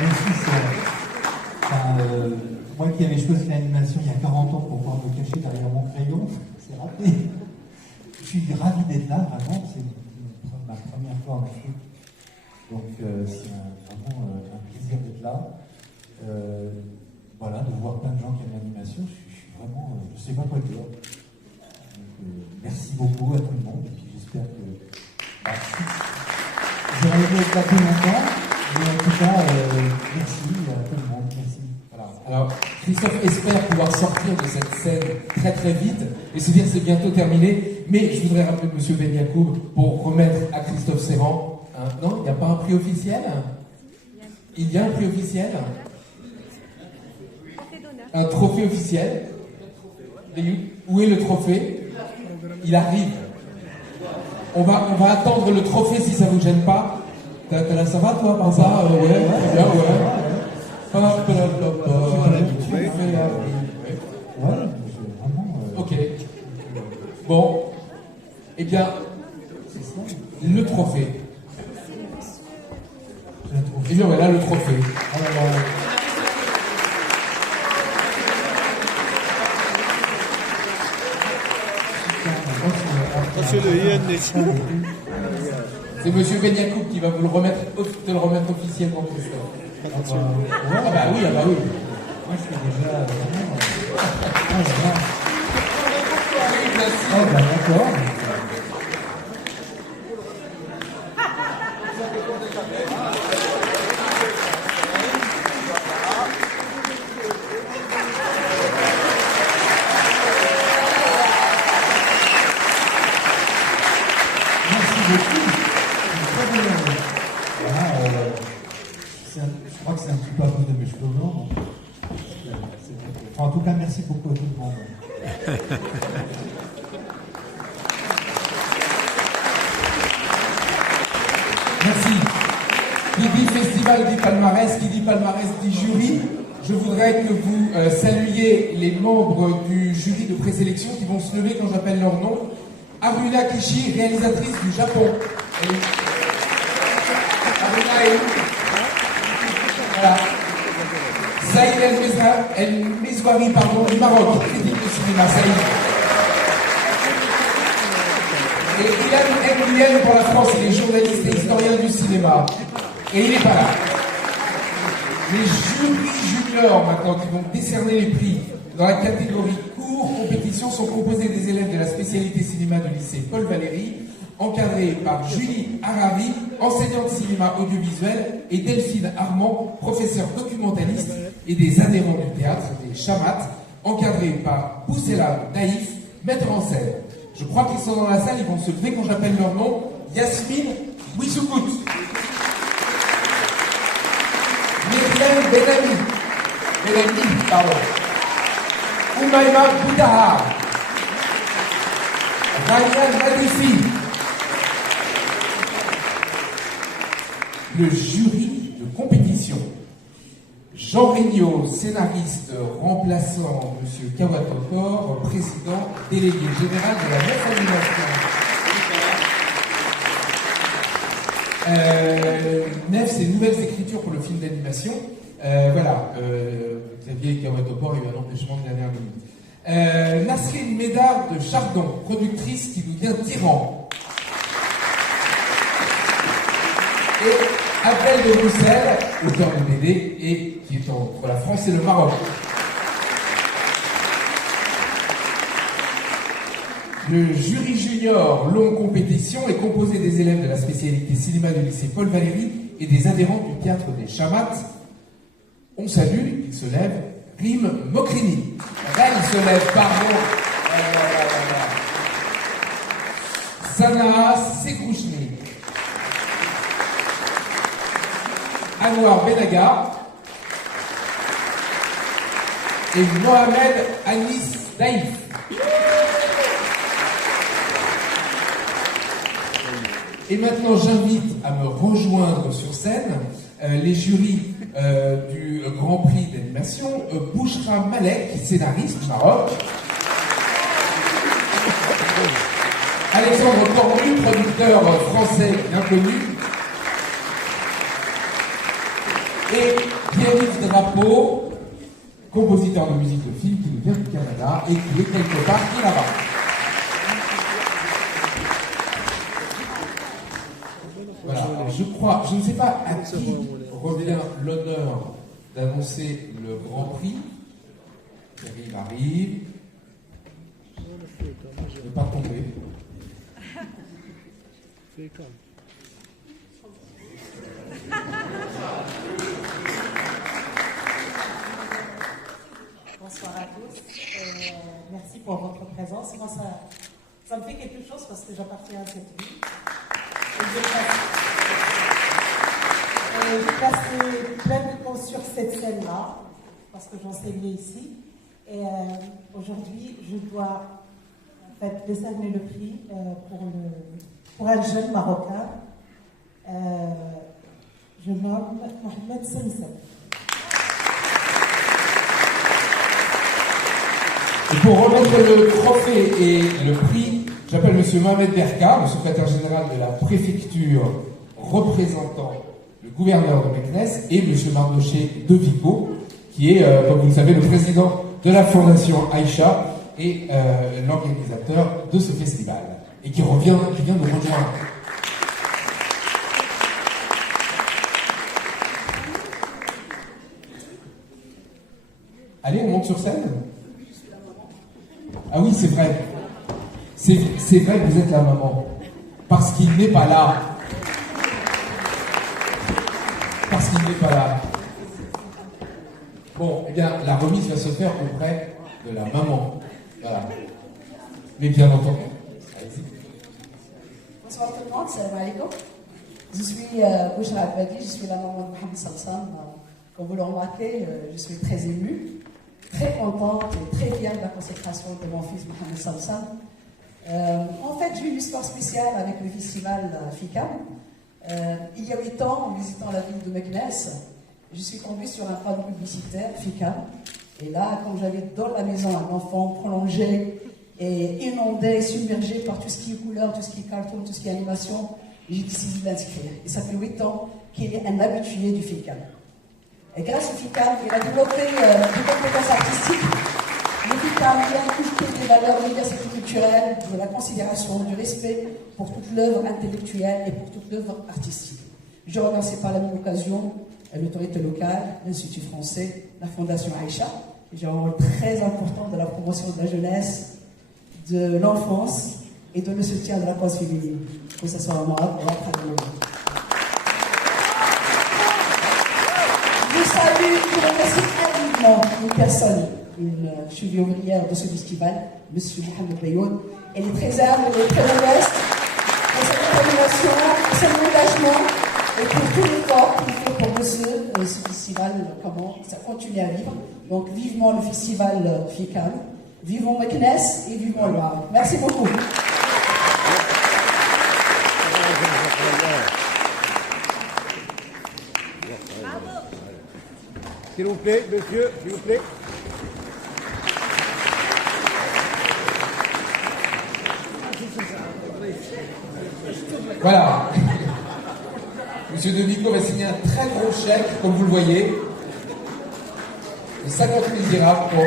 Merci, moi qui avais choisi l'animation il y a 40 ans pour pouvoir me cacher derrière mon crayon, c'est raté. Je suis ravi d'être là, vraiment. C'est ma première fois en Afrique. Donc c'est vraiment un plaisir d'être là. Voilà, de voir plein de gens qui aiment l'animation. Je suis vraiment, je ne sais pas quoi dire. Donc, merci beaucoup à tout le monde. Et puis j'espère que j'aurais aimé être là plus longtemps. Mais en tout cas, merci à tout le monde. Merci. Voilà. Alors, Christophe espère pouvoir sortir de cette scène très très vite et se dire c'est bientôt terminé. Mais je voudrais rappeler M. Ben Yacoub pour remettre à Christophe Serrand. Non, il n'y a pas un prix officiel? Il y a un prix officiel? Un trophée officiel? Où est le trophée? Il arrive. On va attendre le trophée si ça ne vous gêne pas. Ça va toi par ça? Ouais, très bien, ouais. Ok. Bon. Eh bien, le trophée. Eh bien voilà le trophée. C'est Monsieur Ben Yacoub qui va vous te le remettre officiellement, Christophe. Ah bah oui. Moi je suis déjà d'accord. Je crois que c'est un petit peu à cause de mes cheveux blancs. En tout cas, merci beaucoup à tout le monde. Merci. Qui dit festival dit palmarès, qui dit palmarès dit jury. Je voudrais que vous saluiez les membres du jury de présélection qui vont se lever quand j'appelle leur nom. Aruna Kishi, réalisatrice du Japon. Aruna est où? Voilà. Saïd El Miswari, du Maroc, critique de cinéma, Saïd. Et Ilan Nguyen pour la France, il est journaliste et historien du cinéma. Et il n'est pas là. Les jurys juniors, maintenant, qui vont décerner les prix dans la catégorie cours compétition, sont composés des élèves de la spécialité cinéma du lycée Paul Valéry, encadrés par Julie Aravi, enseignante de cinéma audiovisuel, et Delphine Armand, professeure documentaliste, et des adhérents du théâtre, des Chamat, encadrés par Boussela Naïf, metteur en scène. Je crois qu'ils sont dans la salle, ils vont se lever quand j'appelle leur nom. Yasmine Wissoukout. Myriam Benami, Oumaima Boudahar. Ryan Madifi. Le jury de compétition. Jean Regnault, scénariste remplaçant M. Kawatokor, président délégué général de la Nef Animation. Nef, c'est nouvelles écritures pour le film d'animation. Xavier Kawatokor a eu un empêchement de dernière minute. Nasrine Médard de Chardon, productrice qui nous vient d'Iran. Et Abdel de Roussel, auteur de BD, et qui est entre la France et le Maroc. Le jury junior longue compétition est composé des élèves de la spécialité cinéma du lycée Paul Valéry et des adhérents du théâtre des Chamat. On salue, il se lève, Rim Mokrini. Elle se lève, pardon. Sanaa Sekrouchni. Anwar Benaga et Mohamed Anis Daïf. Et maintenant, j'invite à me rejoindre sur scène les jurys du Grand Prix d'animation, Bouchra Malek, scénariste du Maroc, Alexandre Cornu, producteur français bien connu, Et Pierre-Yves Drapeau, compositeur de musique de film qui nous vient du Canada et qui est quelque part là-bas. Voilà, alors je ne sais pas à qui revient l'honneur d'annoncer le Grand Prix. Il arrive. Je ne vais pas tomber. Bonsoir à tous. Merci pour votre présence. Moi, ça me fait quelque chose parce que j'appartiens à cette ville. J'ai passé plein de temps sur cette scène-là parce que j'enseignais ici. Et aujourd'hui, je dois en fait décerner le prix pour un jeune Marocain. Je nomme Mohamed Semsem. Et pour remettre le trophée et le prix, j'appelle M. Mohamed Berka, le secrétaire général de la préfecture représentant le gouverneur de Meknès, et M. Mardoché de Vico, qui est, comme vous le savez, le président de la Fondation Aïcha et l'organisateur de ce festival, et qui vient de nous rejoindre. Allez, on monte sur scène. Ah oui, c'est vrai. C'est vrai que vous êtes la maman. Parce qu'il n'est pas là. Parce qu'il n'est pas là. Bon, eh bien, la remise va se faire auprès de la maman. Voilà. Mais bien entendu. Allez-y. Bonsoir tout le monde, salam alaikum. Je suis Bouchra Abadi, je suis la maman de Mohamed Samsam. Comme vous le remarquez, je suis très émue, très contente et très fière de la consécration de mon fils Mohamed Samsam. En fait, j'ai eu une histoire spéciale avec le festival FICAM. Il y a 8 ans, en visitant la ville de Meknès, je suis tombée sur un panneau publicitaire FICAM. Et là, quand j'avais dans la maison un enfant prolongé et inondé, submergé par tout ce qui est couleur, tout ce qui est carton, tout ce qui est animation, j'ai décidé de l'inscrire. Et ça fait 8 ans qu'il est un habitué du FICAM. Et grâce au FICAM, il a développé des compétences artistiques. Le FICAM vient inculquer des valeurs de l'université culturelle, de la considération, du respect pour toute l'œuvre intellectuelle et pour toute l'œuvre artistique. Je remercie par la même occasion l'autorité locale, l'Institut français, la Fondation Aïcha. J'ai un rôle très important de la promotion de la jeunesse, de l'enfance et de le soutien de la cause féminine, que ce soit en Maroc ou à travers le monde. Je salue, je remercie infiniment une personne, une cheville ouvrière de ce festival, M. Mohamed Bayoun. Elle est très humble, elle est très modeste, pour sa détermination, pour son engagement et pour tout l'effort qu'il fait pour que ce festival ça continue à vivre. Donc vivement le festival FICAM, vivons Meknès et vivons le Maroc. Merci beaucoup. S'il vous plaît, monsieur, s'il vous plaît. Voilà. Monsieur De Vico va signer un très gros chèque, comme vous le voyez, de 50 000 dirhams pour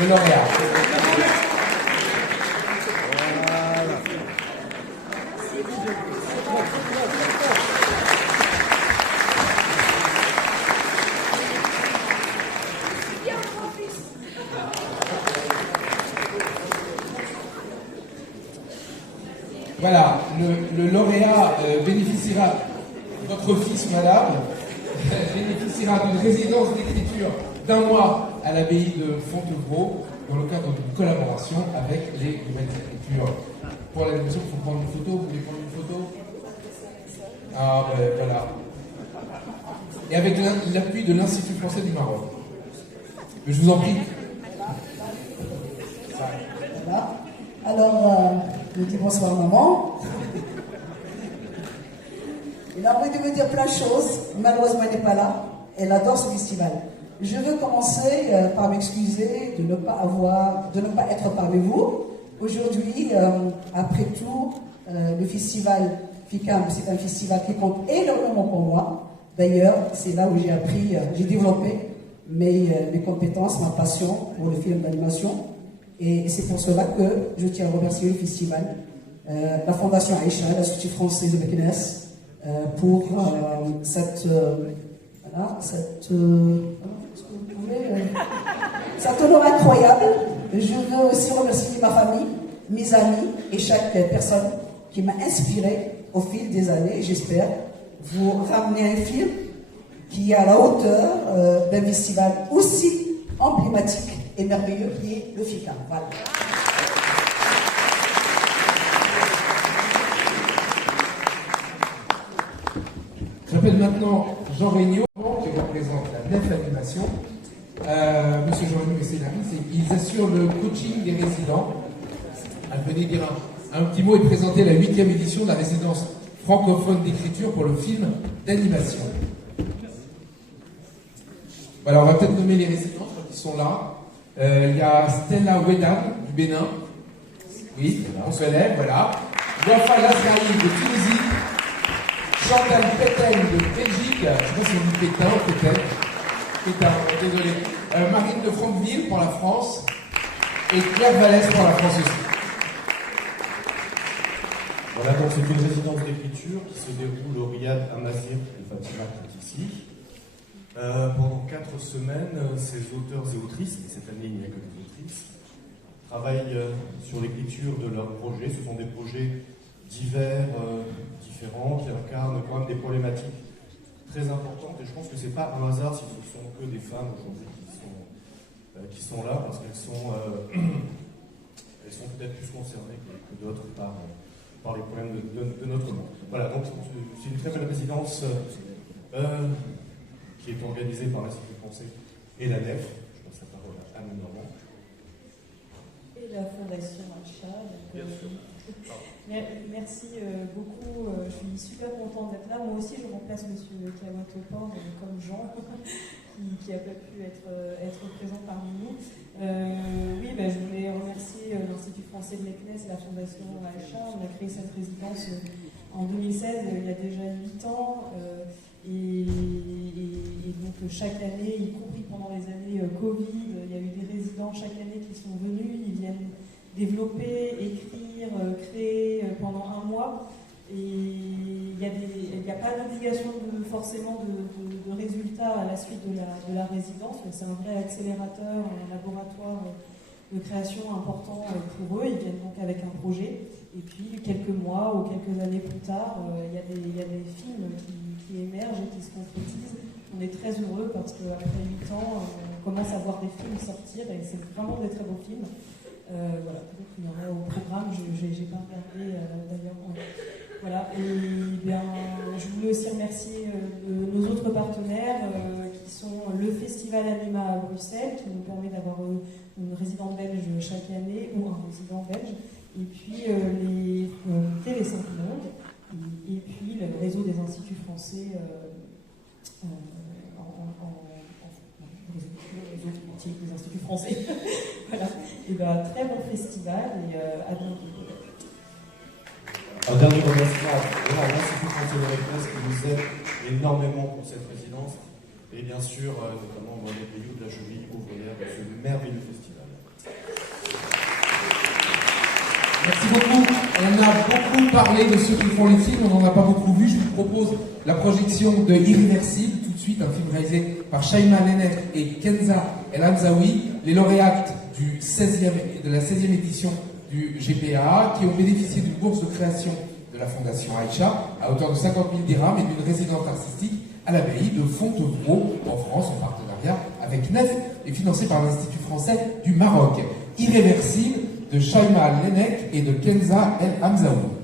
le lauréat. Voilà, le lauréat bénéficiera, votre fils, madame, bénéficiera d'une résidence d'écriture d'1 mois à l'abbaye de Fontevraud, dans le cadre d'une collaboration avec les nouvelles écritures. Pour l'animation, il faut prendre une photo. Vous voulez prendre une photo? Ah, ben voilà. Et avec l'appui de l'Institut français du Maroc. Mais je vous en prie. Voilà. Alors, je dis bonsoir maman. Elle a envie de me dire plein de choses. Malheureusement, elle n'est pas là. Elle adore ce festival. Je veux commencer par m'excuser de ne pas être parmi vous. Aujourd'hui, après tout, le festival FICAM, c'est un festival qui compte énormément pour moi. D'ailleurs, c'est là où j'ai appris, j'ai développé mes compétences, ma passion pour le film d'animation. Et c'est pour cela que je tiens à remercier le festival, la Fondation Aïcha, l'Institut français de Meknes, pour cet honneur incroyable. Je veux aussi remercier ma famille, mes amis et chaque personne qui m'a inspiré au fil des années. J'espère vous ramener un film qui est à la hauteur d'un festival aussi emblématique et merveilleux qui est le FICA. Voilà. J'appelle maintenant Jean Regnault, qui représente la Nef Animation. Monsieur Jean Regnault et ses amis, ils assurent le coaching des résidents. Venez dire un petit mot et présenter la 8e édition de la résidence francophone d'écriture pour le film d'animation. Voilà, on va peut-être nommer les résidents, je crois qu'ils sont là. Il y a Stella Wedam du Bénin. Oui, on se lève, voilà. Wafa Lasraï de Tunisie. Chantal Pétain de Belgique. Je sais pas si on dit Pétain ou Pétain. Pétain, désolé. Marine de Franqueville pour la France. Et Claire Vallès pour la France aussi. Voilà, donc c'est une résidence d'écriture qui se déroule au Riyad Amazir de Fatima qui est ici. Pendant 4 semaines, ces auteurs et autrices, et cette année il n'y a que des autrices, travaillent sur l'écriture de leurs projets. Ce sont des projets divers, différents, qui incarnent quand même des problématiques très importantes. Et je pense que ce n'est pas un hasard si ce sont que des femmes aujourd'hui qui sont là, parce qu'elles sont, elles sont peut-être plus concernées que d'autres par les problèmes de notre monde. Voilà, donc c'est une très belle résidence qui est organisée par l'Institut français et la Nef. Je passe la parole à Anne Normand. Et la Fondation Aïcha. Merci beaucoup, je suis super contente d'être là. Moi aussi, je remplace M. Kawatopor comme Jean, qui n'a pas pu être présent parmi nous. Oui, je voulais remercier l'Institut français de Meknes et la Fondation Aïcha. On a créé cette résidence en 2016, il y a déjà 8 ans. Et donc chaque année, y compris pendant les années Covid, il y a eu des résidents chaque année qui sont venus, ils viennent développer, écrire, créer pendant un mois. Et il n'y a pas d'obligation forcément de résultats à la suite de la résidence. C'est un vrai accélérateur, un laboratoire de création important pour eux. Ils viennent donc avec un projet. Et puis quelques mois ou quelques années plus tard, il y a des films qui émergent et qui se concrétisent. On est très heureux parce qu'après 8 ans, on commence à voir des films sortir et c'est vraiment des très beaux films. Voilà, donc il y en a au programme, j'ai pas regardé d'ailleurs. Voilà, et bien, je voulais aussi remercier nos autres partenaires qui sont le Festival Anima à Bruxelles, qui nous permet d'avoir une résidente belge chaque année, ou un résident belge, et puis les Télé 5 Monde, et puis le réseau des instituts français des instituts français. Voilà. Et très bon festival et à bientôt. Un dernier remerciement à l'Institut français de Meknes qui nous aide énormément pour cette résidence et bien sûr notamment dans les pays de la cheville ouvrière de ce merveilleux festival. Merci beaucoup. On a beaucoup parlé de ceux qui font les films, on n'en a pas beaucoup vu. Je vous propose la projection de Irréversible, tout de suite, un film réalisé par Shaima Lenek et Kenza El Hamzaoui, les lauréates de la 16e édition du GPA, qui ont bénéficié d'une bourse de création de la Fondation Aïcha à hauteur de 50 000 dirhams et d'une résidence artistique à l'abbaye de Fontevraud en France, en partenariat avec Nef et financé par l'Institut français du Maroc. Irréversible de Shaima Lenek et de Kenza El Hamzaoui.